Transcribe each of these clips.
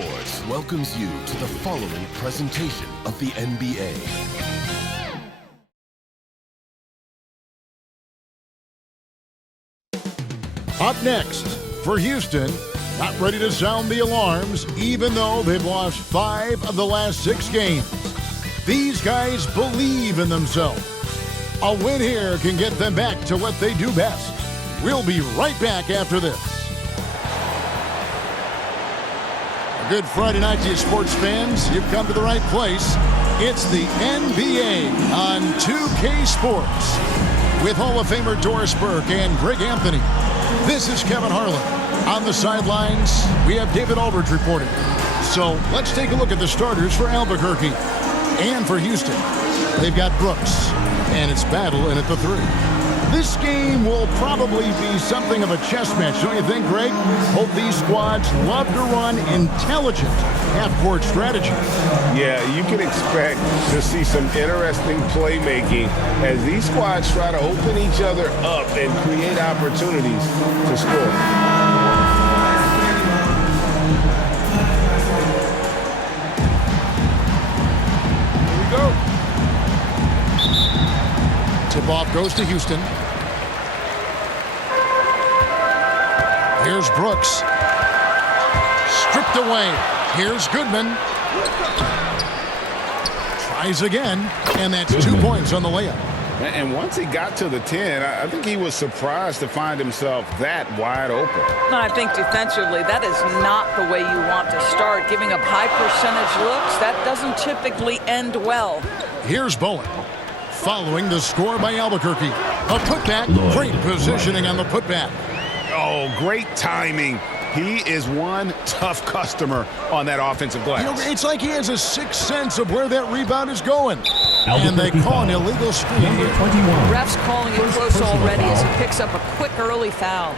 Sports welcomes you to the following presentation of the NBA. Up next, for Houston, not ready to sound the alarms, even though they've lost 5 of the last 6 games. These guys believe in themselves. A win here can get them back to what they do best. We'll be right back after this. A good Friday night to you sports fans. You've come to the right place. It's the NBA on 2K Sports with Hall of Famer Doris Burke and Greg Anthony. This is Kevin Harlan. On the sidelines, we have David Aldridge reporting. So let's take a look at the starters for Albuquerque and for Houston. They've got Brooks, and it's battle in at the 3. This game will probably be something of a chess match, don't you think, Greg? Both these squads love to run intelligent half-court strategy. Yeah, you can expect to see some interesting playmaking as these squads try to open each other up and create opportunities to score. Tip-off goes to Houston. Here's Brooks. Stripped away. Here's Goodman. Tries again, and that's 2 points on the layup. And once he got to the 10, I think he was surprised to find himself that wide open. I think defensively, that is not the way you want to start. Giving up high percentage looks, that doesn't typically end well. Here's Bowen. Following the score by Albuquerque. A putback. Great positioning on the putback. Oh, great timing. He is one tough customer on that offensive glass. You know, it's like he has a sixth sense of where that rebound is going. And they call an illegal screen. Refs calling it close already as he picks up a quick early foul.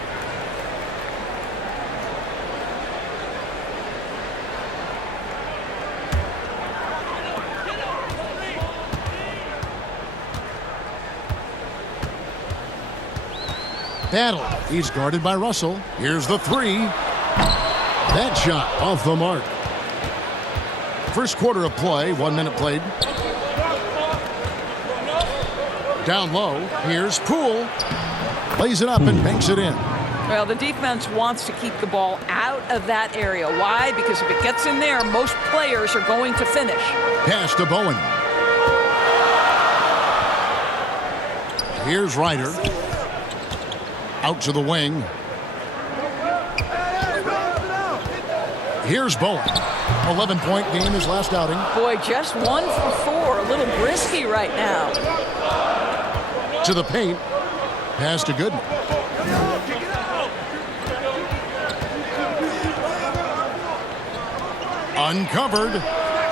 Battle. He's guarded by Russell. Here's the 3. That shot off the mark. First quarter of play, 1 minute played. Down low. Here's Poole. Lays it up and banks it in. Well, the defense wants to keep the ball out of that area. Why? Because if it gets in there, most players are going to finish. Pass to Bowen. Here's Ryder. Out to the wing. Here's Bowen. 11-point game, his last outing. Boy, just 1 for 4. A little brisky right now. To the paint. Pass to Goodman. Uncovered.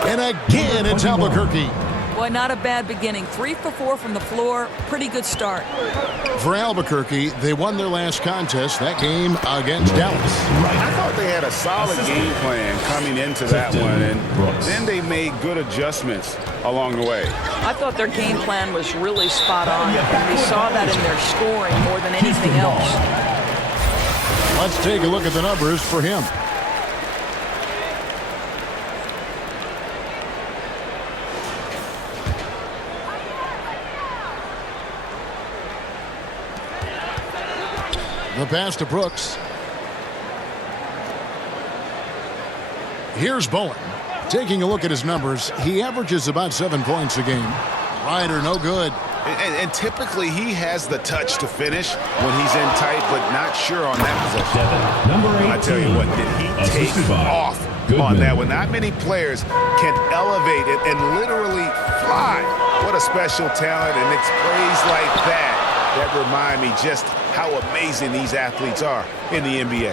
And again, it's Albuquerque. Boy, not a bad beginning. 3 for 4 from the floor. Pretty good start. For Albuquerque, they won their last contest, that game against Dallas. I thought they had a solid game plan coming into that one, and then they made good adjustments along the way. I thought their game plan was really spot on, and we saw that in their scoring more than anything else. Let's take a look at the numbers for him. The pass to Brooks. Here's Bowen. Taking a look at his numbers, he averages about 7 points a game. Ryder, no good. And typically he has the touch to finish when he's in tight, but not sure on that possession. I tell you what, did he take off on that one? Not many players can elevate it and literally fly. What a special talent, and it's plays like that that remind me just how amazing these athletes are in the NBA.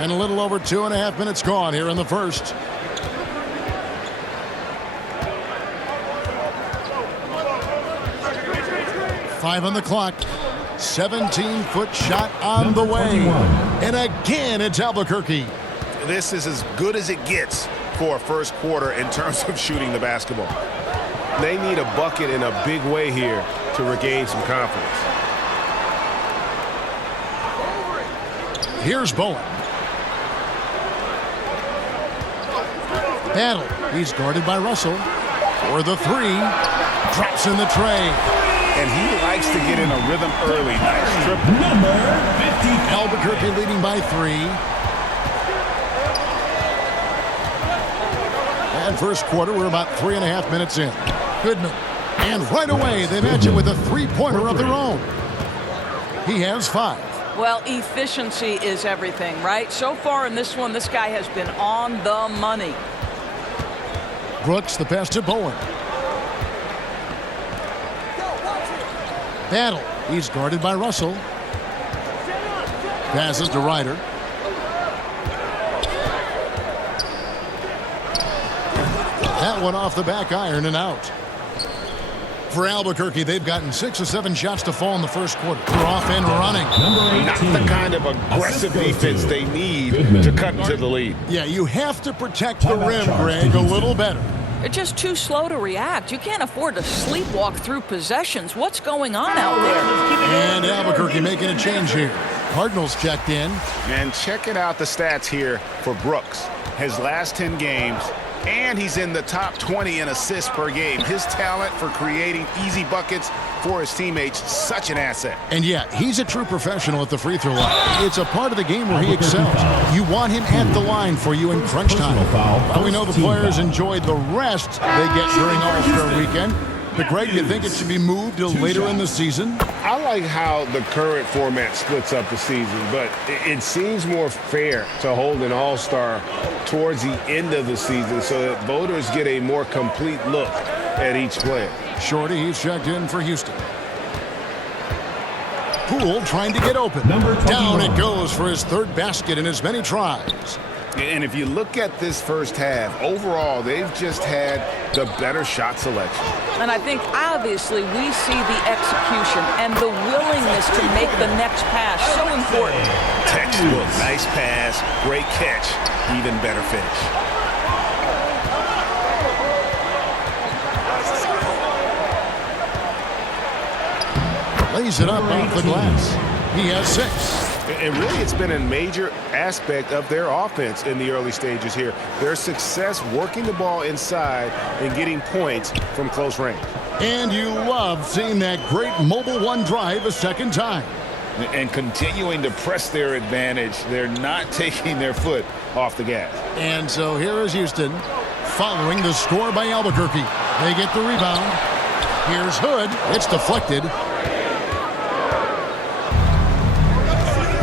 And a little over 2.5 minutes gone here in the first. Five on the clock. 17-foot shot on the way. And again, it's Albuquerque. This is as good as it gets for a first quarter in terms of shooting the basketball. They need a bucket in a big way here to regain some confidence. Here's Bowen. Battle. He's guarded by Russell. For the three. Drops in the tray. And he likes to get in a rhythm early. Nice triple. Number 50. Albuquerque leading by 3. And first quarter, we're about 3.5 minutes in. Goodman. And right away, they match it with a three-pointer of their own. He has 5. Well, efficiency is everything, right? So far in this one, this guy has been on the money. Brooks, the pass to Bowen. Battle. He's guarded by Russell. Passes to Ryder. That one off the back iron and out. For Albuquerque, they've gotten 6 or 7 shots to fall in the first quarter. They're off and running. Not the kind of aggressive defense they need to cut into the lead. Yeah, you have to protect the rim, Greg, a little better. They're just too slow to react. You can't afford to sleepwalk through possessions. What's going on out there? And Albuquerque making a change here. Cardinals checked in. And checking out the stats here for Brooks. His last 10 games, and he's in the top 20 in assists per game. His talent for creating easy buckets for his teammates, such an asset. And yeah, he's a true professional at the free throw line. It's a part of the game where he excels. You want him at the line for you in crunch time. Well, we know the players enjoyed the rest they get during All-Star Weekend. But Greg, you think it should be moved to later in the season? I like how the current format splits up the season, but it seems more fair to hold an all-star towards the end of the season so that voters get a more complete look at each player. Shorty, he's checked in for Houston. Poole trying to get open. Down it goes for his 3rd basket in as many tries. And if you look at this first half, overall, they've just had the better shot selection. And I think, obviously, we see the execution and the willingness to make the next pass so important. Textbook, nice pass, great catch, even better finish. Lays it up off the glass. He has 6. And really, it's been a major aspect of their offense in the early stages here. Their success working the ball inside and getting points from close range. And you love seeing that great mobile one drive a second time. And continuing to press their advantage. They're not taking their foot off the gas. And so here is Houston following the score by Albuquerque. They get the rebound. Here's Hood. It's deflected.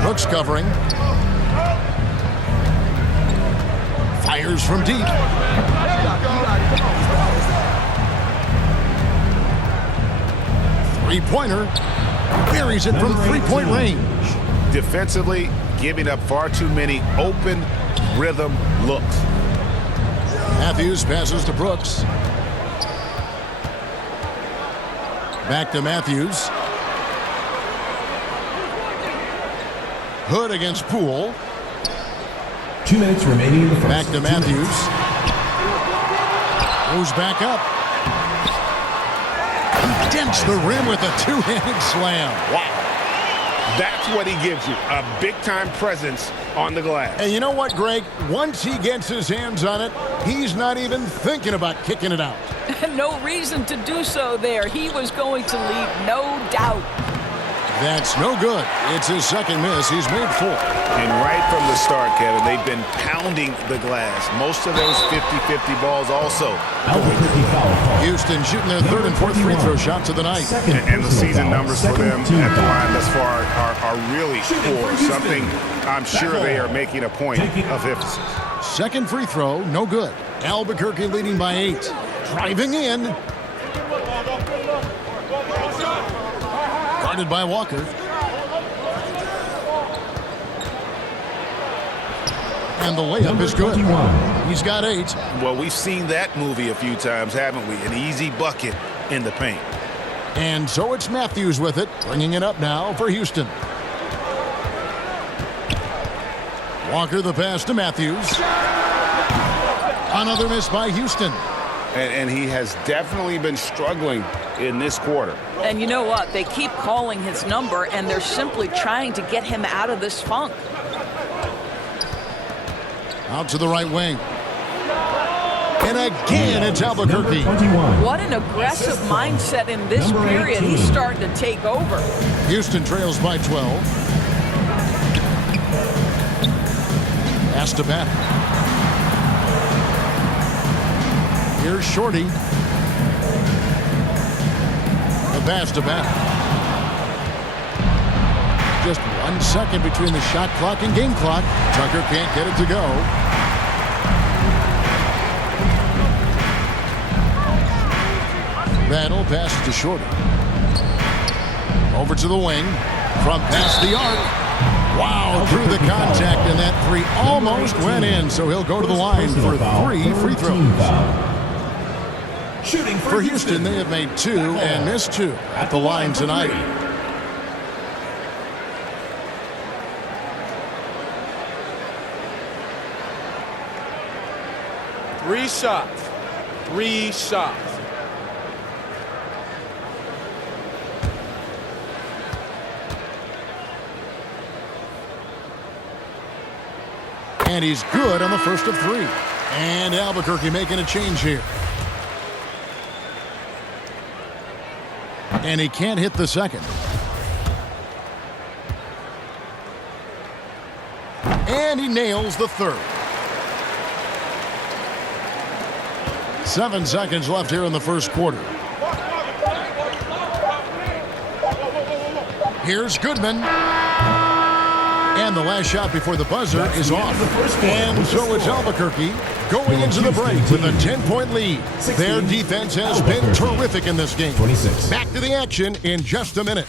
Brooks covering. Fires from deep. Three-pointer. Buries it from three-point range. Defensively, giving up far too many open rhythm looks. Matthews passes to Brooks. Back to Matthews. Hood against Poole. 2 minutes remaining in the first. Back to Matthews. Goes back up. He dents the rim with a two-handed slam. Wow. That's what he gives you, a big-time presence on the glass. And you know what, Greg? Once he gets his hands on it, he's not even thinking about kicking it out. No reason to do so there. He was going to lead, no doubt. That's no good. It's his second miss. He's made 4. And right from the start, Kevin, they've been pounding the glass. Most of those 50-50 balls also. Houston shooting their 3rd and 4th free throw shots of the night. And the season numbers for them at the line thus far are really poor. Something I'm sure they are making a point of emphasis. Second free throw, no good. Albuquerque leading by 8. Driving in. Guarded by Walker. And the layup is good. He's got 8. Well, we've seen that movie a few times, haven't we? An easy bucket in the paint. And so it's Matthews with it, bringing it up now for Houston. Walker the pass to Matthews. Another miss by Houston. And he has definitely been struggling in this quarter. And you know what? They keep calling his number, and they're simply trying to get him out of this funk. Out to the right wing. And again, it's Albuquerque. What an aggressive mindset in this period. He's starting to take over. Houston trails by 12. Pass to Bennett. Here's Shorty. The pass to Bennett. Just 1 second between the shot clock and game clock. Tucker can't get it to go. Battle passes to Shorty. Over to the wing. From past the arc. Wow, through the contact, and that three almost went in, so he'll go to the line for 3 free throws. Shooting For Houston, they have made 2 and missed 2 at the line tonight. Three shots. 3 shots. And he's good on the first of 3. And Albuquerque making a change here. And he can't hit the second. And he nails the third. 7 seconds left here in the first quarter. Here's Goodman. And the last shot before the buzzer is off. And so it's Albuquerque going into the break with a 10-point lead. Their defense has been terrific in this game. Back to the action in just a minute.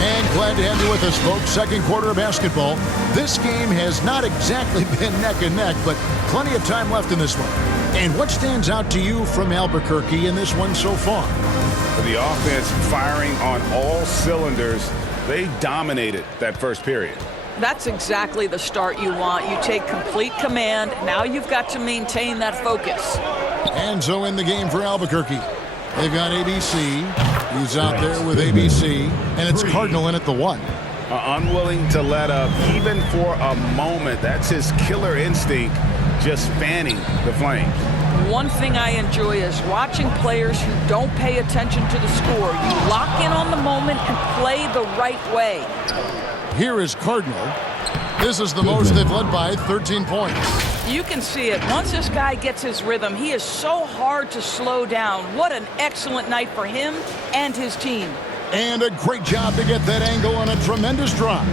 And glad to have you with us, folks. Second quarter of basketball. This game has not exactly been neck and neck, but plenty of time left in this one. And what stands out to you from Albuquerque in this one so far? The offense firing on all cylinders. They dominated that first period. That's exactly the start you want. You take complete command. Now you've got to maintain that focus. And so in the game for Albuquerque, they've got ABC. He's out there with ABC. And it's Cardinal in at the 1. Unwilling to let up even for a moment. That's his killer instinct, just fanning the flames. One thing I enjoy is watching players who don't pay attention to the score. You lock in on the moment and play the right way. Here is Cardinal. This is the most they've led by 13 points. You can see it. Once this guy gets his rhythm, he is so hard to slow down. What an excellent night for him and his team. And a great job to get that angle on a tremendous drop.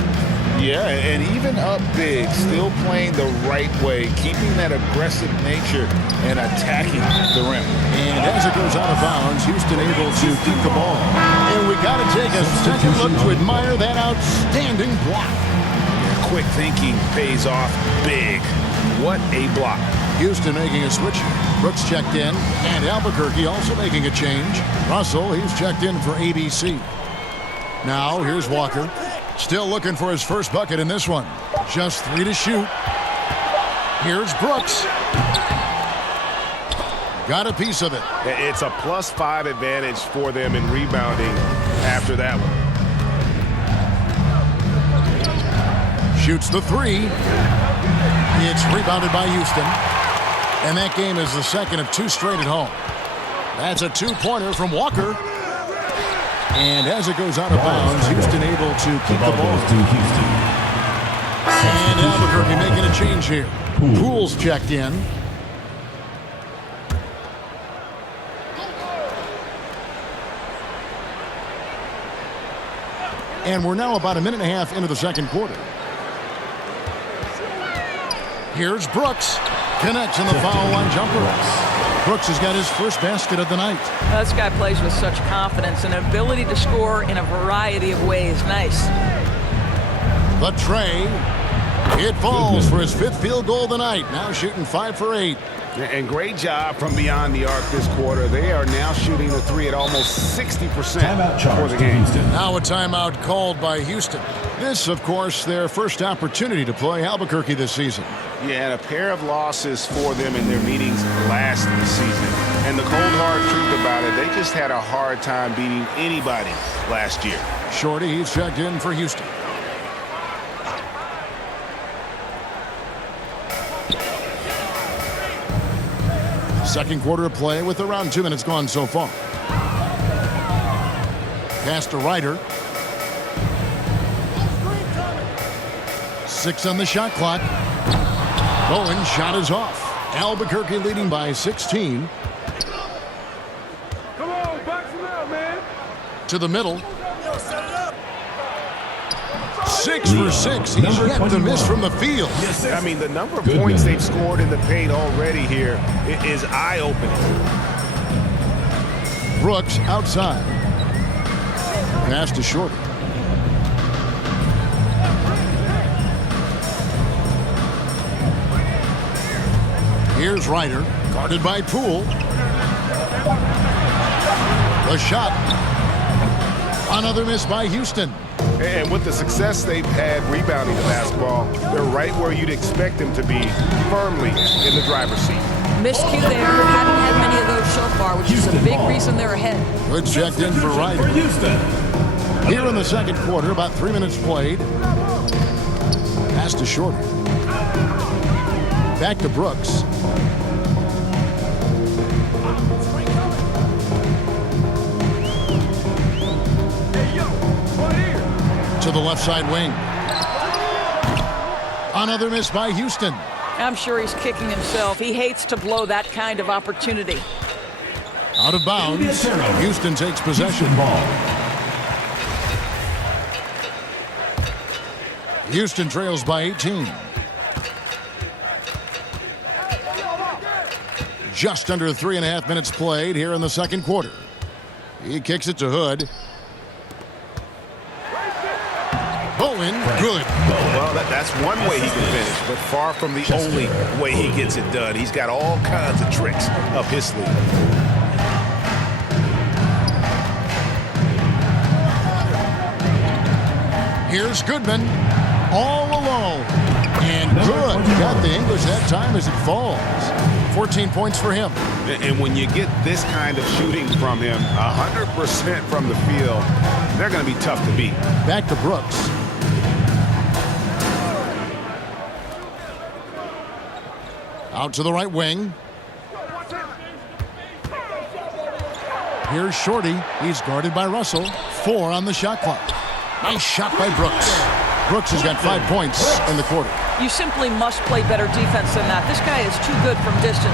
Yeah, and even up big, still playing the right way, keeping that aggressive nature and attacking the rim. And as it goes out of bounds, Houston able to keep the ball. And we got to take a second look to admire that outstanding block. Quick thinking pays off big. What a block. Houston making a switch. Brooks checked in, and Albuquerque also making a change. Russell, he's checked in for ABC. Now, here's Walker. Still looking for his first bucket in this one. Just 3 to shoot. Here's Brooks. Got a piece of it. It's a +5 advantage for them in rebounding after that one. Shoots the 3. It's rebounded by Houston. And that game is the second of 2 straight at home. That's a 2-pointer from Walker. And as it goes out of bounds, Houston able to keep the ball. And Albuquerque making a change here. Poole's checked in. And we're now about a minute and a half into the second quarter. Here's Brooks. Connects in the foul line jumper. Brooks has got his first basket of the night. This guy plays with such confidence and ability to score in a variety of ways. Nice. The tray. It falls for his 5th field goal of the night. Now shooting 5 for 8. And great job from beyond the arc this quarter. They are now shooting the 3 at almost 60% for the game. Now a timeout called by Houston. This, of course, their first opportunity to play Albuquerque this season. Yeah, and a pair of losses for them in their meetings last season. about it, they just had a hard time beating anybody last year. Shorty, he's checked in for Houston. Second quarter of play with around 2 minutes gone so far. Pass to Ryder. 6 on the shot clock. Bowen shot is off. Albuquerque leading by 16. Come on, box him out, man. To the middle. 6 for 6. He's yet to miss from the field. I mean, the number of points they've scored in the paint already here is eye-opening. Brooks outside. Pass to Shorty. Here's Ryder, guarded by Poole. The shot. Another miss by Houston. And with the success they've had rebounding the basketball, they're right where you'd expect them to be, firmly in the driver's seat. Miscue there. Haven't had many of those so far, which is a big reason they're ahead. Good checked in for Ryder. Here in the second quarter, about 3 minutes played. Pass to Shorty. Back to Brooks. To the left side wing. Another miss by Houston. I'm sure he's kicking himself. He hates to blow that kind of opportunity. Out of bounds. Houston takes possession. Houston trails by 18. Just under 3.5 minutes played here in the second quarter. He kicks it to Hood. Bowen, good. Well, that's one way he can finish, but far from the only way he gets it done. He's got all kinds of tricks up his sleeve. Here's Goodman, all alone. And good. Got the English that time as it falls. 14 points for him. And when you get this kind of shooting from him, 100% from the field, they're going to be tough to beat. Back to Brooks. Out to the right wing. Here's Shorty. He's guarded by Russell. 4 on the shot clock. Nice shot by Brooks. Brooks has got 5 points in the quarter. You simply must play better defense than that. This guy is too good from distance.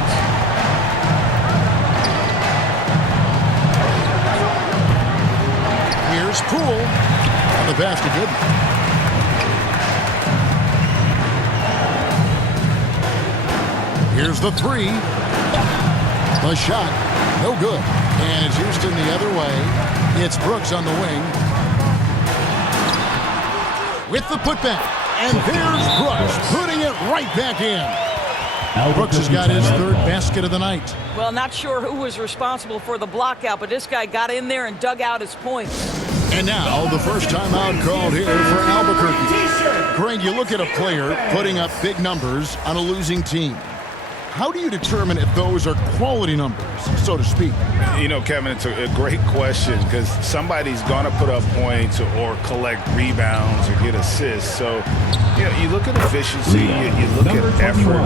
Here's Poole. On the pass to Goodman. Here's the 3. The shot, no good. And it's Houston the other way. It's Brooks on the wing. With the putback. And there's Brooks putting it right back in. Brooks has got his 3rd basket of the night. Well, not sure who was responsible for the block out, but this guy got in there and dug out his points. And now the first timeout called here for Albuquerque. Greg, you look at a player putting up big numbers on a losing team. How do you determine if those are quality numbers, so to speak? You know, Kevin, it's a great question because somebody's going to put up points or collect rebounds or get assists. So, you know, you look at efficiency, you look at effort,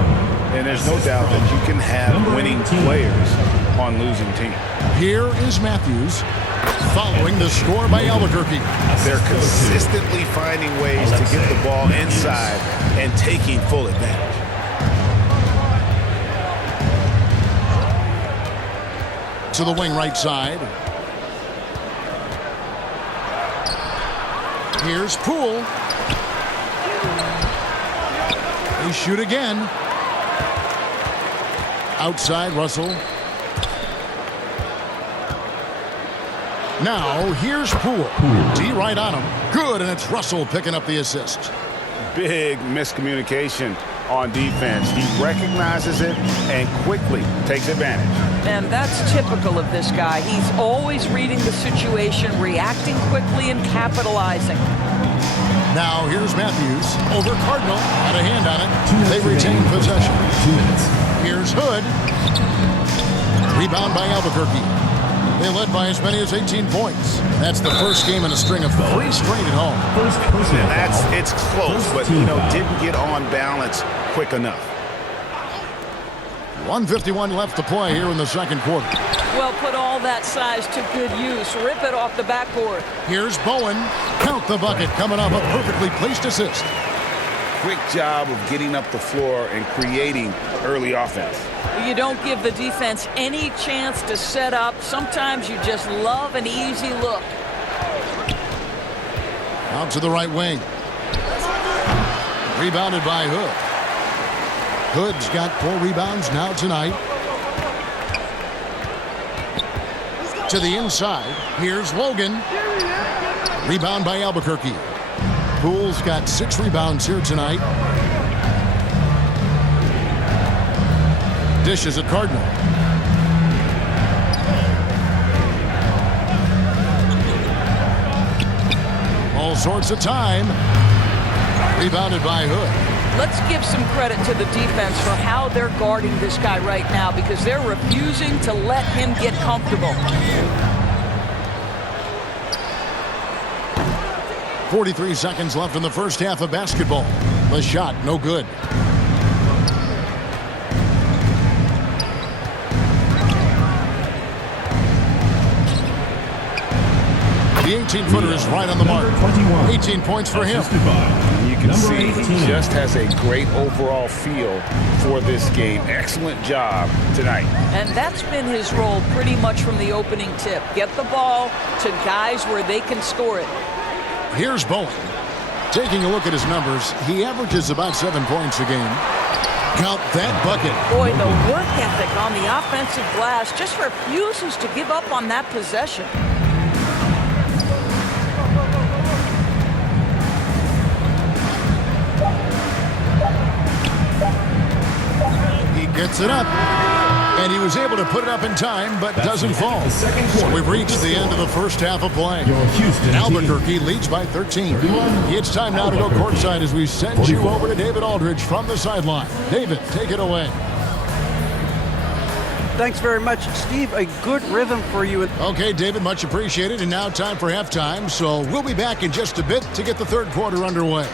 and there's no doubt that you can have winning players on losing teams. Here is Matthews following the score by Albuquerque. They're consistently finding ways to get the ball inside and taking full advantage. To the wing right side. Here's Poole. They shoot again. Outside, Russell. Now, here's Poole. D right on him. Good, and it's Russell picking up the assist. Big miscommunication on defense. He recognizes it and quickly takes advantage. And that's typical of this guy. He's always reading the situation, reacting quickly, and capitalizing. Now here's Matthews over Cardinal. Had a hand on it. They retain possession. 2 minutes. Here's Hood. Rebound by Albuquerque. They led by as many as 18 points. That's the first game in a string of 3 straight at home. And it's close, but, didn't get on balance quick enough. 1:51 left to play here in the second quarter. Well, put all that size to good use. Rip it off the backboard. Here's Bowen. Count the bucket, coming off a perfectly placed assist. Quick job of getting up the floor and creating early offense. You don't give the defense any chance to set up. Sometimes you just love an easy look. Out to the right wing. Rebounded by Hood. Hood's got 4 rebounds now tonight. To the inside. Here's Logan. Rebound by Albuquerque. Poole's got 6 rebounds here tonight. Dishes at Cardinal. All sorts of time. Rebounded by Hood. Let's give some credit to the defense for how they're guarding this guy right now, because they're refusing to let him get comfortable. 43 seconds left in the first half of basketball. The shot, no good. The 18-footer is right on the mark. 18 points for him. You can see he just has a great overall feel for this game. Excellent job tonight. And that's been his role pretty much from the opening tip. Get the ball to guys where they can score it. Here's Bowen. Taking a look at his numbers, he averages about 7 points a game. Count that bucket. Boy, the work ethic on the offensive glass just refuses to give up on that possession. He gets it up. And he was able to put it up in time, but doesn't fall. So we've reached the end of the first half of play. Albuquerque leads by 13. It's time now to go courtside as we send you over to David Aldridge from the sideline. David, take it away. Thanks very much, Steve. A good rhythm for you. Okay, David, much appreciated. And now time for halftime. So we'll be back in just a bit to get the third quarter underway.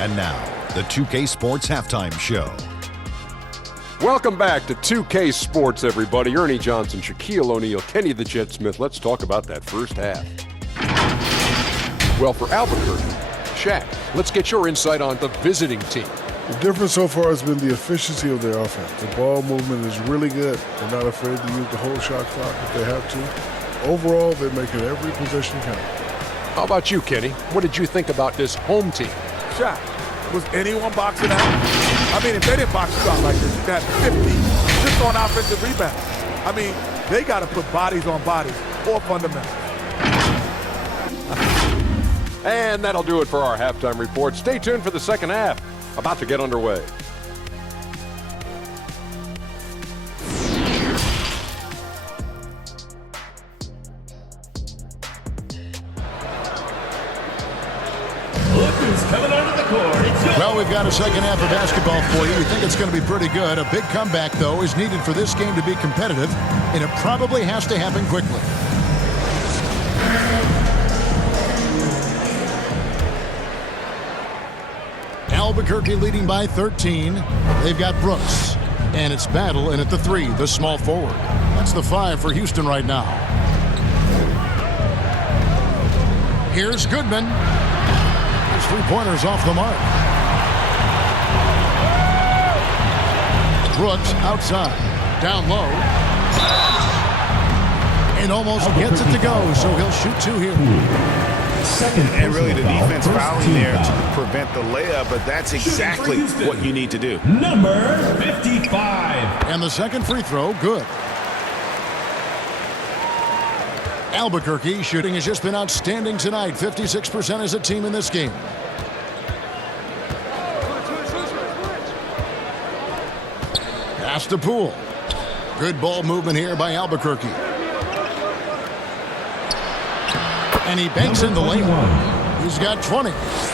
And now, the 2K Sports Halftime Show. Welcome back to 2K Sports, everybody. Ernie Johnson, Shaquille O'Neal, Kenny the Jet Smith. Let's talk about that first half. Well, for Albuquerque, Shaq, let's get your insight on the visiting team. The difference so far has been the efficiency of their offense. The ball movement is really good. They're not afraid to use the whole shot clock if they have to. Overall, they're making every possession count. How about you, Kenny? What did you think about this home team? Shot. Was anyone boxing out? I mean, if they didn't box you out like this, you got 50 just on offensive rebounds. I mean, they got to put bodies on bodies or fundamentals. And that'll do it for our halftime report. Stay tuned for the second half. About to get underway. Well, we've got a second half of basketball for you. We think it's going to be pretty good. A big comeback, though, is needed for this game to be competitive, and it probably has to happen quickly. Albuquerque leading by 13. They've got Brooks, and it's Battle in at the 3, the small forward. That's the 5 for Houston right now. Here's Goodman. His 3-pointers off the mark. Brooks outside, down low, and almost gets it to go, so he'll shoot 2 here. And really the defense fouling there to prevent the layup, but that's exactly what you need to do. Number 55. And the second free throw, good. Albuquerque shooting has just been outstanding tonight. 56% as a team in this game. Pass to Poole. Good ball movement here by Albuquerque. And he banks in the lane. He's got 20.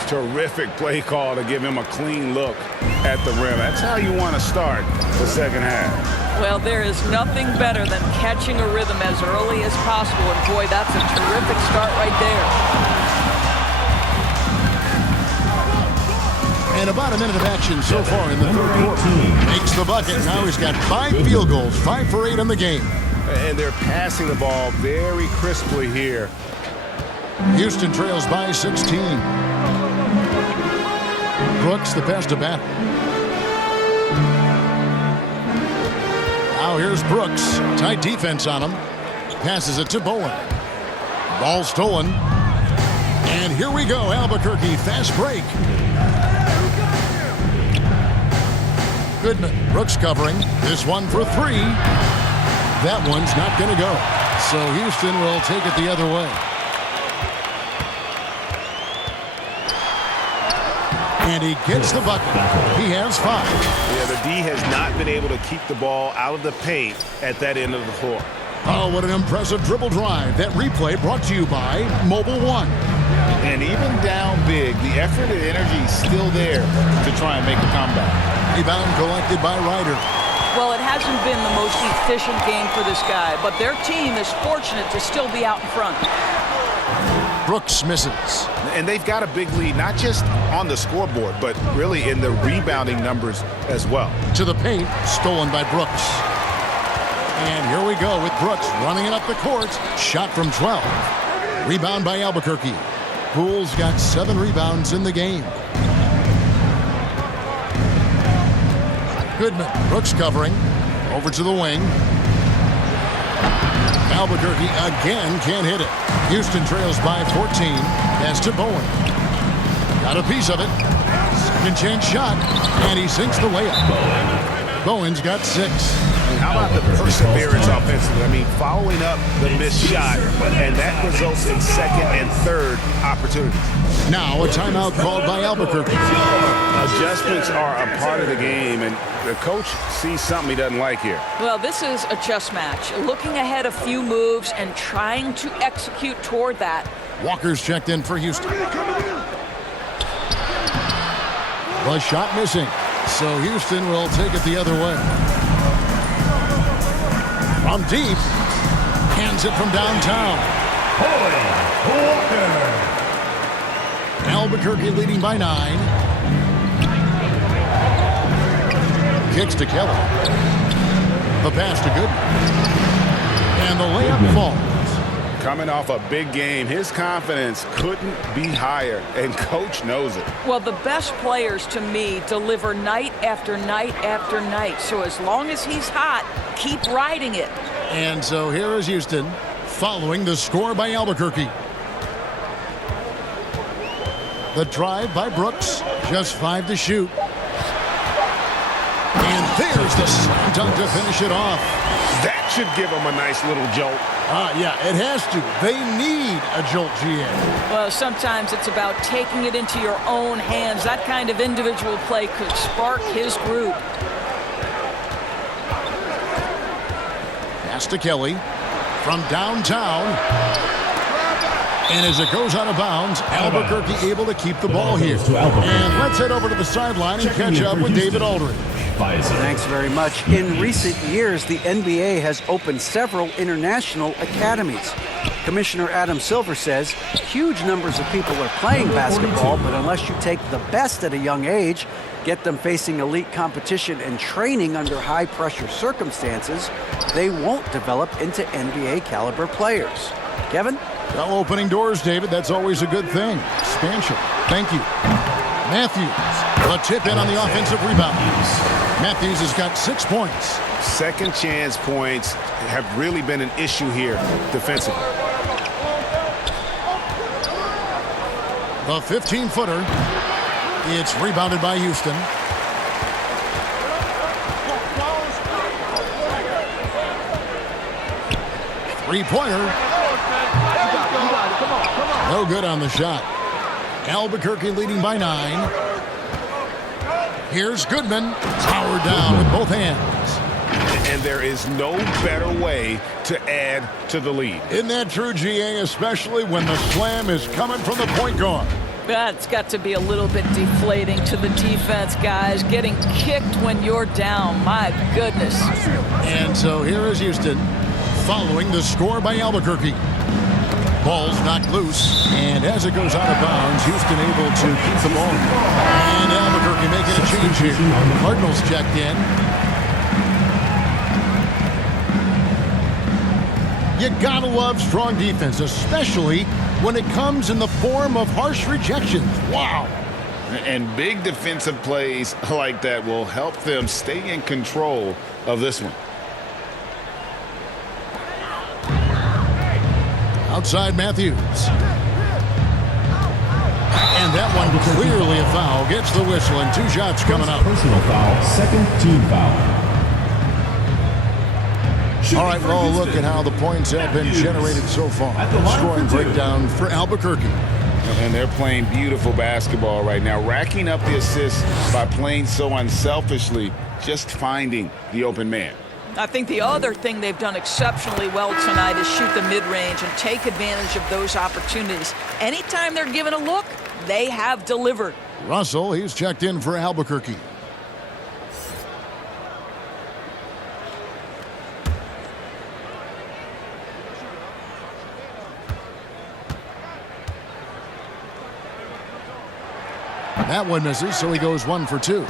Terrific play call to give him a clean look at the rim. That's how you want to start the second half. Well, there is nothing better than catching a rhythm as early as possible, and boy, that's a terrific start right there. And about a minute of action so far in the third quarter. Makes the bucket. Now he's got 5 field goals, 5 for 8 in the game. And they're passing the ball very crisply here. Houston trails by 16. Brooks, the pass to Battle. Now here's Brooks. Tight defense on him. Passes it to Bowen. Ball stolen. And here we go. Albuquerque, fast break. Goodman. Brooks covering. This one for 3. That one's not going to go. So Houston will take it the other way. And he gets the bucket. He has 5. Yeah, the D has not been able to keep the ball out of the paint at that end of the floor. Oh, what an impressive dribble drive. That replay brought to you by Mobile One. And even down big, the effort and energy is still there to try and make a comeback. Rebound collected by Ryder. Well, it hasn't been the most efficient game for this guy, but their team is fortunate to still be out in front. Brooks misses. And they've got a big lead, not just on the scoreboard, but really in the rebounding numbers as well. To the paint, stolen by Brooks. And here we go with Brooks running it up the court. Shot from 12. Rebound by Albuquerque. Poole's got 7 rebounds in the game. Goodman. Brooks covering. Over to the wing. Albuquerque again can't hit it. Houston trails by 14. Pass to Bowen. Got a piece of it. Second chance shot. And he sinks the layup. Bowen's got 6. How about the perseverance offensively? I mean, following up the missed shot, and that results in second and third opportunities. Now a timeout called by Albuquerque. Adjustments are a part of the game, and the coach sees something he doesn't like here. Well, this is a chess match. Looking ahead a few moves and trying to execute toward that. Walker's checked in for Houston. The shot missing. So Houston will take it the other way. From deep. Hands it from downtown. Albuquerque leading by 9. Kicks to Kelly. The pass to Goodman. And the layup falls. Coming off a big game, his confidence couldn't be higher, and coach knows it. Well, the best players to me deliver night after night after night. So as long as he's hot, keep riding it. And so here is Houston following the score by Albuquerque. The drive by Brooks, just 5 to shoot. And there's the slam dunk to finish it off. That should give them a nice little jolt. Yeah, it has to. They need a jolt, GM. Well, sometimes it's about taking it into your own hands. That kind of individual play could spark his group. Pass to Kelly from downtown. And as it goes out of bounds, Albuquerque able to keep the ball here. And let's head over to the sideline and catch up with David Aldridge. Thanks very much. In recent years, the NBA has opened several international academies. Commissioner Adam Silver says huge numbers of people are playing basketball, but unless you take the best at a young age, get them facing elite competition and training under high-pressure circumstances, they won't develop into NBA-caliber players. Kevin? Well, opening doors, David, that's always a good thing. Expansion. Thank you. Matthews, a tip in on the offensive rebound. Matthews has got 6 points. Second chance points have really been an issue here defensively. The 15-footer. It's rebounded by Houston. Three-pointer. No good on the shot. Albuquerque leading by 9. Here's Goodman. Powered down with both hands. And there is no better way to add to the lead. Isn't that true, GA, especially when the slam is coming from the point guard? That's got to be a little bit deflating to the defense, guys. Getting kicked when you're down. My goodness. And so here is Houston following the score by Albuquerque. Ball's knocked loose, and as it goes out of bounds, Houston able to keep the ball. And Albuquerque making a change here. Cardinals checked in. You gotta love strong defense, especially when it comes in the form of harsh rejections. Wow. And big defensive plays like that will help them stay in control of this one. Outside Matthews. And that one clearly a foul. Gets the whistle, and 2 shots coming up. Personal foul, second team foul. All right, well, look at how the points have been generated so far. Scoring breakdown for Albuquerque. And they're playing beautiful basketball right now, racking up the assists by playing so unselfishly, just finding the open man. I think the other thing they've done exceptionally well tonight is shoot the mid-range and take advantage of those opportunities. Anytime they're given a look, they have delivered. Russell, he's checked in for Albuquerque. That one misses, so he goes 1 for 2.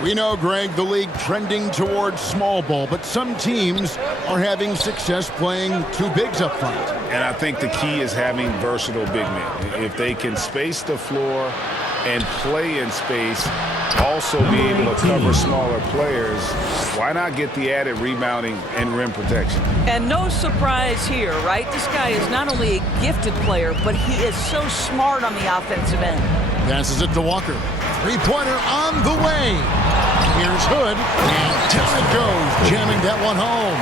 We know, Greg, the league trending towards small ball, but some teams are having success playing 2 bigs up front. And I think the key is having versatile big men. If they can space the floor and play in space, also be able to cover smaller players, why not get the added rebounding and rim protection? And no surprise here, right? This guy is not only a gifted player, but he is so smart on the offensive end. Passes it to Walker. 3-pointer on the way. Here's Hood, and down it goes, jamming that one home.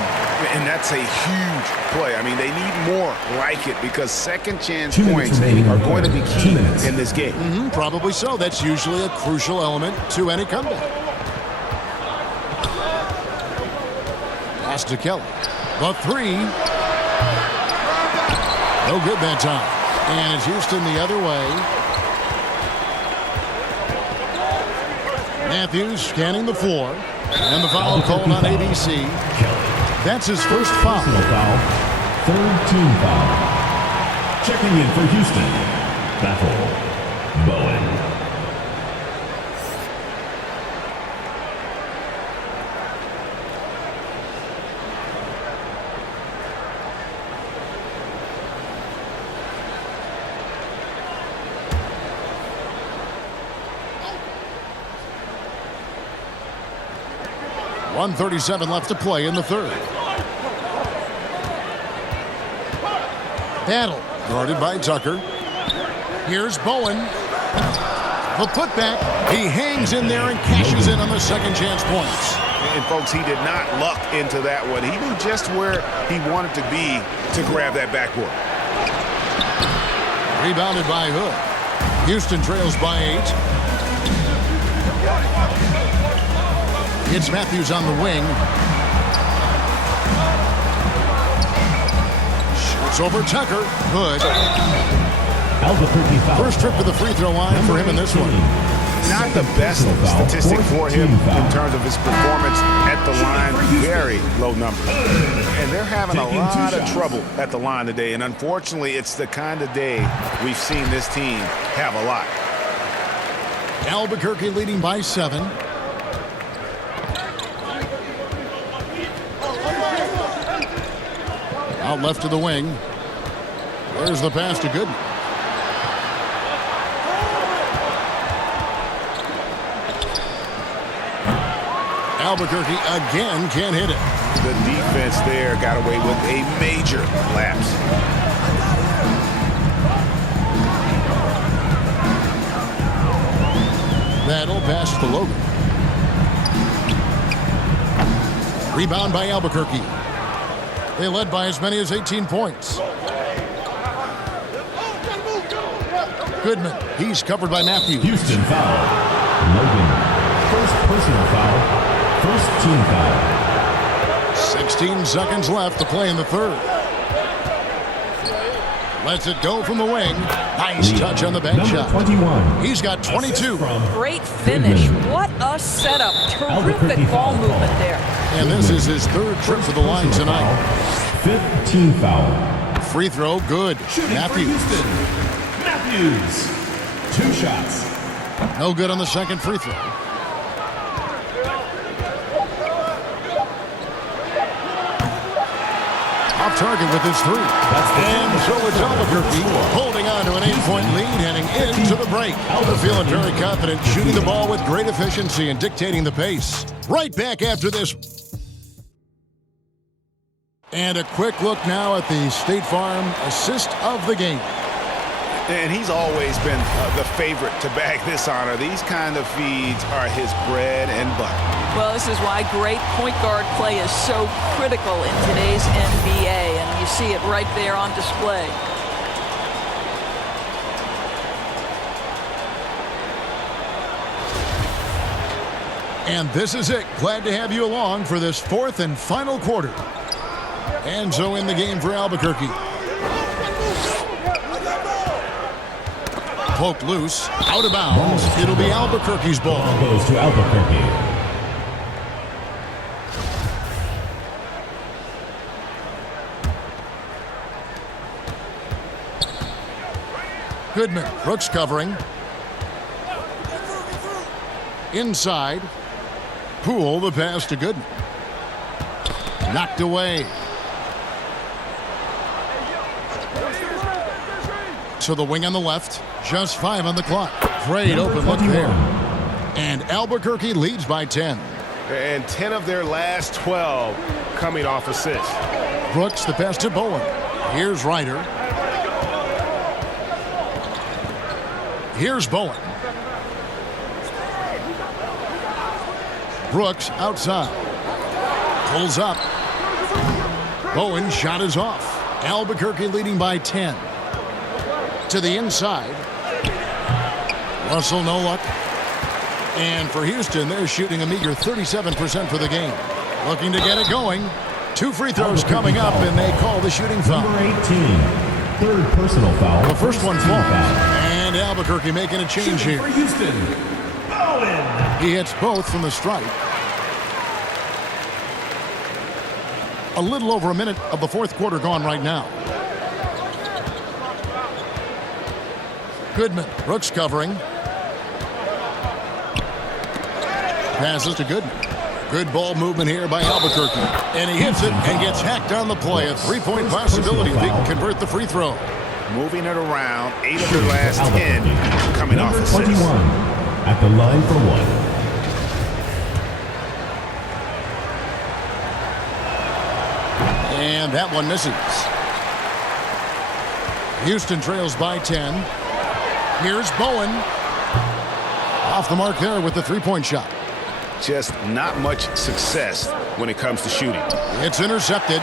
And that's a huge play. I mean, they need more like it because second chance points are going to be key in this game. Probably so. That's usually a crucial element to any comeback. Pass to Kelly. The 3. No good that time. And it's Houston the other way. Matthews scanning the floor. And the foul called on ABC. That's his first foul. Foul. Third team foul. Checking in for Houston. Bethel Bowen. .137 left to play in the third. Battle guarded by Tucker. Here's Bowen. The putback. He hangs in there and cashes in on the second chance points. And folks, he did not luck into that one. He knew just where he wanted to be to grab that backboard. Rebounded by Hood. Houston trails by 8. It's Matthews on the wing. Shoots over Tucker. Hood. Albuquerque foul. First trip to the free throw line for him in this one. Not the best statistic for him in terms of his performance at the line. Very low number. And they're having a lot of trouble at the line today. And unfortunately, it's the kind of day we've seen this team have a lot. Albuquerque leading by 7. Out left to the wing. There's the pass to Gooden. Albuquerque again can't hit it. The defense there got away with a major lapse. Battle pass to Logan. Rebound by Albuquerque. They led by as many as 18 points. Goodman, he's covered by Matthews. Houston foul. Logan, first personal foul, first team foul. 16 seconds left to play in the third. Lets it go from the wing. Nice touch on the bank shot. 21. He's got 22. Great finish. What a setup. Terrific ball movement there. And this is his third trip to the line tonight. 15 foul. Free throw, good. Matthews. Matthews. 2 shots. No good on the second free throw. Off target with his 3. And so it's Albuquerque holding on to an 8-point lead heading into the break. They're feeling very confident, shooting the ball with great efficiency and dictating the pace. Right back after this. And a quick look now at the State Farm assist of the game. And he's always been the favorite to bag this honor. These kind of feeds are his bread and butter. Well, this is why great point guard play is so critical in today's NBA, and you see it right there on display. And this is it. Glad to have you along for this fourth and final quarter. And so in the game for Albuquerque. Poked loose, out of bounds. It'll be Albuquerque's ball. Goes to Albuquerque. Goodman, Brooks covering. Inside. Poole, the pass to Goodman. Knocked away. To the wing on the left. Just 5 on the clock. Great open look there. And Albuquerque leads by 10. And 10 of their last 12 coming off assists. Brooks, the pass to Bowen. Here's Ryder. Here's Bowen. Brooks outside. Pulls up. Bowen shot is off. Albuquerque leading by 10. To the inside. Russell, no luck. And for Houston, they're shooting a meager 37% for the game. Looking to get it going. 2 free throws coming up, and they call the shooting foul. Number 18. Third personal foul. The first one falls. And Albuquerque making a change here. For Houston. Bowen. He hits both from the stripe. A little over a minute of the fourth quarter gone right now. Goodman, Brooks covering. Passes to Goodman. Good ball movement here by Albuquerque. And he hits it and gets hacked on the play. A 3-point possibility if he can convert the free throw. Moving it around, 8 of their last 10 coming off assists. 21 at the line for 1. And that one misses. Houston trails by 10. Here's Bowen. Off the mark there with the 3-point shot. Just not much success when it comes to shooting. It's intercepted.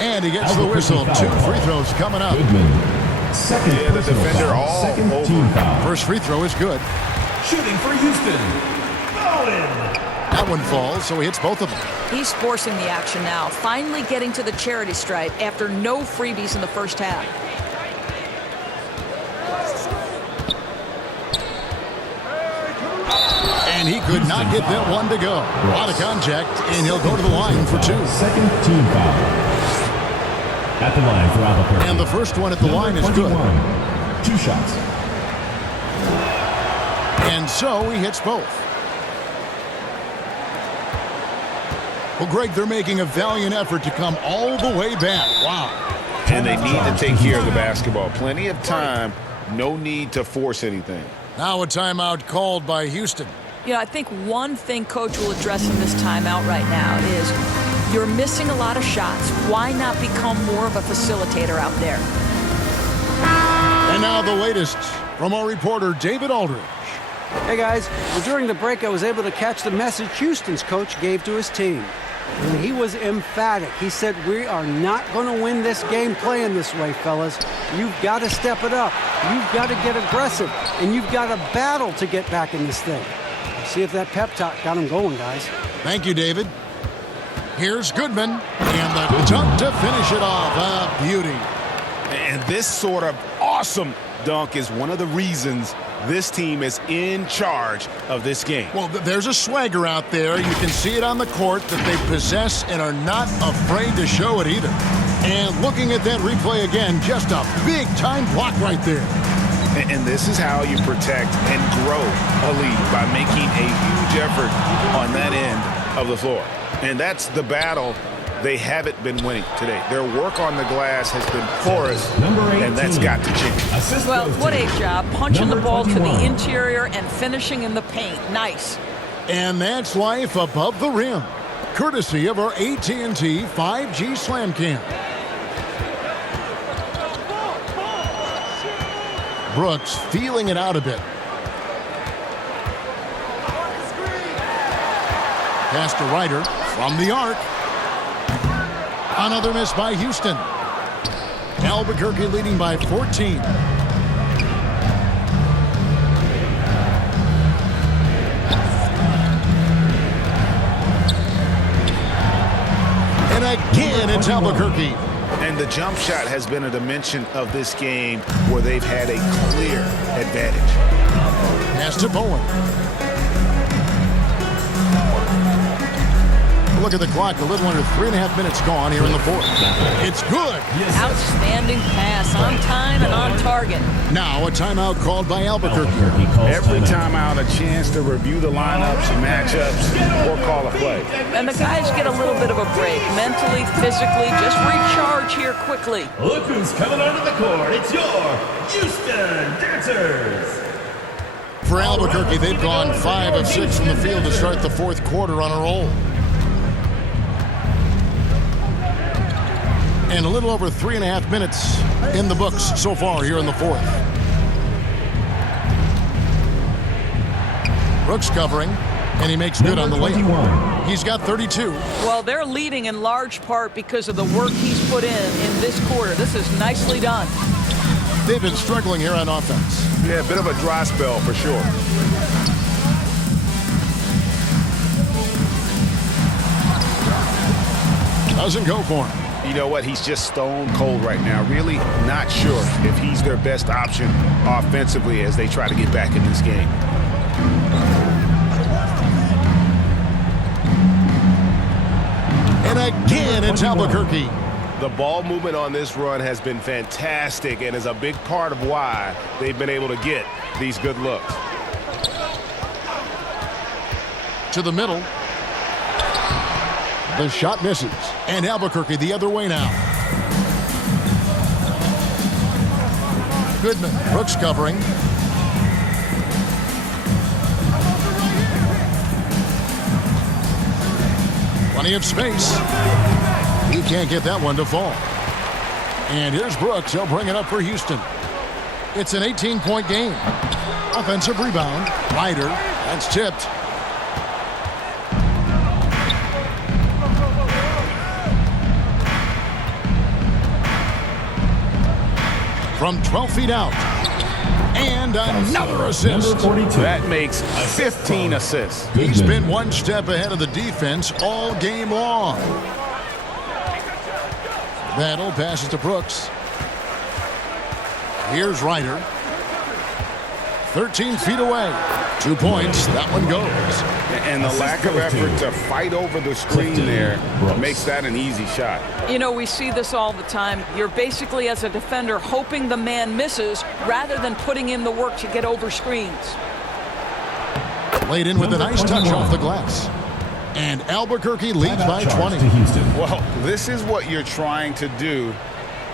And he gets the whistle. 2 free throws coming up. Goodman. Second the defender foul. all Second over. team foul. First free throw is good. Shooting for Houston. Bowen. That one falls, so he hits both of them. He's forcing the action now, finally getting to the charity stripe after no freebies in the first half. And he could not get that one to go. A lot of contact, and he'll go to the line for 2. Second team foul. At the line for Albuquerque. And the first one at the line is good. 2 shots. And so he hits both. Well, Greg, they're making a valiant effort to come all the way back. Wow. And they need to take care of the basketball. Plenty of time. No need to force anything. Now a timeout called by Houston. You know, I think one thing Coach will address in this timeout right now is you're missing a lot of shots. Why not become more of a facilitator out there? And now the latest from our reporter, David Aldridge. Hey, guys. Well, during the break, I was able to catch the message Houston's coach gave to his team. And he was emphatic. He said, we are not going to win this game playing this way, fellas. You've got to step it up. You've got to get aggressive. And you've got to battle to get back in this thing. See if that pep talk got him going, guys. Thank you, David. Here's Goodman, and the dunk to finish it off. A beauty. And this sort of awesome dunk is one of the reasons this team is in charge of this game. Well, there's a swagger out there. You can see it on the court that they possess and are not afraid to show it either. And looking at that replay again, just a big-time block right there. And this is how you protect and grow a lead, by making a huge effort on that end of the floor. And that's the battle they haven't been winning today. Their work on the glass has been porous, and that's got to change. Well, what a job punching the ball to the interior and finishing in the paint. Nice. And that's life above the rim, courtesy of our AT&T 5G Slam Cam. Brooks feeling it out a bit. Pass to Ryder from the arc. Another miss by Houston. Albuquerque leading by 14. And again, it's Albuquerque. And the jump shot has been a dimension of this game where they've had a clear advantage. Pass to Bowen. Look at the clock, a little under 3.5 minutes gone here in the fourth. It's good. Outstanding pass, on time and on target. Now a timeout called by Albuquerque. Every timeout, a chance to review the lineups, matchups, or call a play. And the guys get a little bit of a break, mentally, physically, just recharge here quickly. Look who's coming onto the court. It's your Houston Dancers. For Albuquerque, they've gone 5 of 6 from the field to start the fourth quarter on a roll. And a little over 3.5 minutes in the books so far here in the fourth. Brooks covering, and he makes good on the layup. He's got 32. Well, they're leading in large part because of the work he's put in this quarter. This is nicely done. They've been struggling here on offense. Yeah, a bit of a dry spell for sure. Doesn't go for him. You know what? He's just stone cold right now. Really not sure if he's their best option offensively as they try to get back in this game. And again, it's Albuquerque. The ball movement on this run has been fantastic and is a big part of why they've been able to get these good looks. To the middle. The shot misses. And Albuquerque the other way now. Goodman. Brooks covering. Plenty of space. He can't get that one to fall. And here's Brooks. He'll bring it up for Houston. It's an 18-point game. Offensive rebound. Ryder. That's tipped. From 12 feet out. And another assist. That makes 15 assists. He's been one step ahead of the defense all game long. That'll pass it to Brooks. Here's Ryder. 13 feet away. 2 points. That one goes. And the lack of effort to fight over the screen there makes that an easy shot. You know, we see this all the time. You're basically, as a defender, hoping the man misses rather than putting in the work to get over screens. Laid in with a nice touch off the glass. And Albuquerque leads by 20. Well, this is what you're trying to do.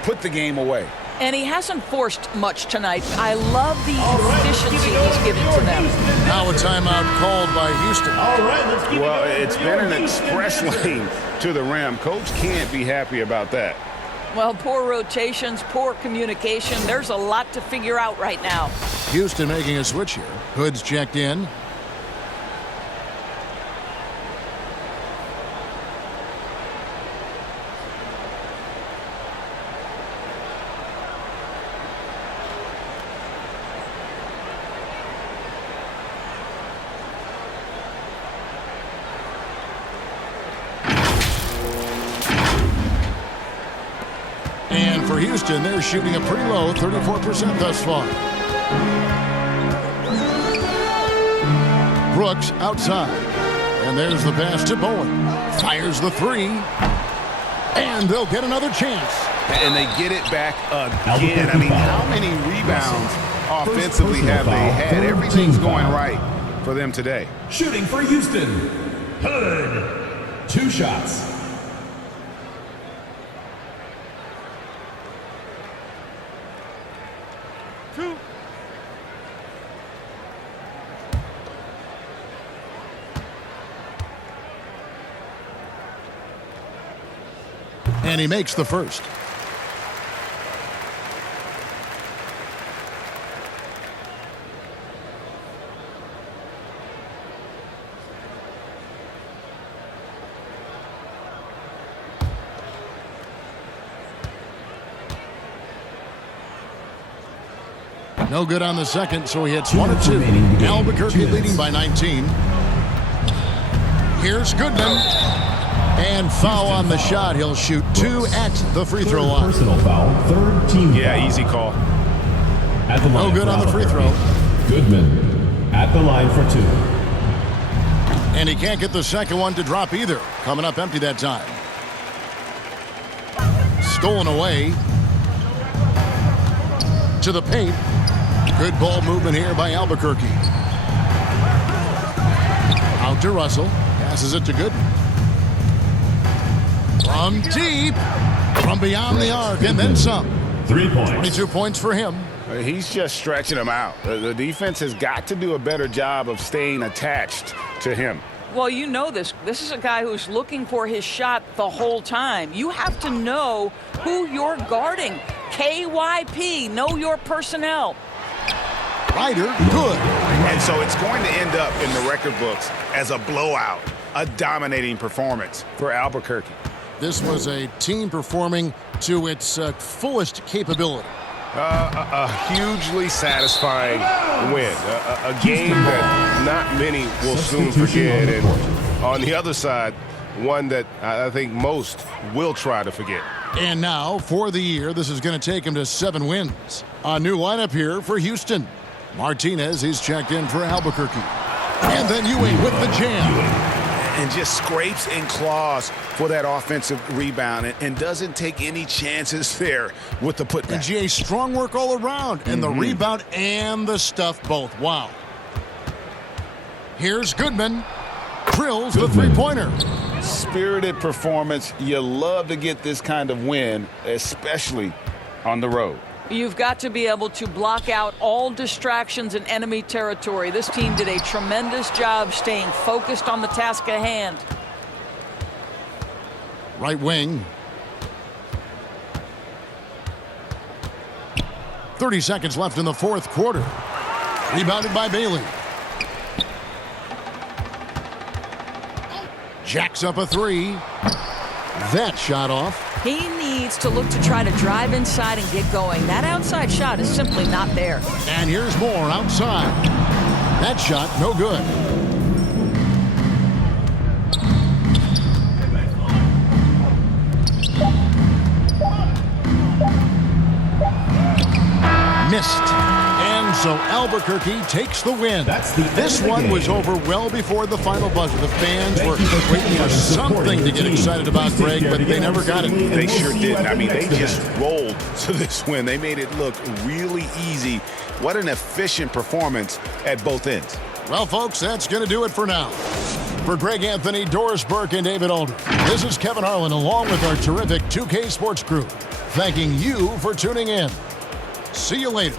Put the game away. And he hasn't forced much tonight. I love the efficiency he's giving to them. Now a timeout called by Houston. Well, it's been an express lane to the rim. Coach can't be happy about that. Well, poor rotations, poor communication. There's a lot to figure out right now. Houston making a switch here. Hood's checked in. for Houston, they're shooting a pretty low 34% thus far. Brooks outside. And there's the pass to Bowen. Fires the three. And they'll get another chance. And they get it back again. I mean, how many rebounds offensively have they had? Everything's going right for them today. Shooting for Houston, Hood. 2 shots. And he makes the first. No good on the second, so he hits 1 of 2. Albuquerque leading by 19. Here's Goodman. And foul on the shot. He'll shoot 2 at the free throw line. Personal foul, 3rd team foul. Yeah, easy call. At the line no good on the free throw. Goodman at the line for 2. And he can't get the second one to drop either. Coming up empty that time. Stolen away. To the paint. Good ball movement here by Albuquerque. Out to Russell. Passes it to Goodman. From deep, from beyond the arc, and then some. 3 points. 22 points for him. He's just stretching them out. The defense has got to do a better job of staying attached to him. Well, you know this. This is a guy who's looking for his shot the whole time. You have to know who you're guarding. KYP, know your personnel. Ryder, good. And so it's going to end up in the record books as a blowout, a dominating performance for Albuquerque. This was a team performing to its fullest capability. A hugely satisfying win. A game that not many will soon forget. And on the other side, one that I think most will try to forget. And now, for the year, this is going to take him to 7 wins. A new lineup here for Houston. Martinez, he's checked in for Albuquerque. And then Ewing with the jam. And just scrapes and claws for that offensive rebound and doesn't take any chances there with the putback. And GA, strong work all around. And the rebound and the stuff both. Wow. Here's Goodman. Drills the three-pointer. Spirited performance. You love to get this kind of win, especially on the road. You've got to be able to block out all distractions in enemy territory. This team did a tremendous job staying focused on the task at hand. Right wing. 30 seconds left in the fourth quarter. Rebounded by Bailey. Jacks up a 3. That shot off. He needs to look to try to drive inside and get going. That outside shot is simply not there. And here's more outside. That shot, no good. Missed. And so Albuquerque takes the win. This one was over well before the final buzzer. The fans were waiting for something to get excited about, Greg, but they never got it. They sure didn't. I mean, they just rolled to this win. They made it look really easy. What an efficient performance at both ends. Well, folks, that's going to do it for now. For Greg Anthony, Doris Burke, and David Aldridge, this is Kevin Harlan along with our terrific 2K Sports crew, thanking you for tuning in. See you later.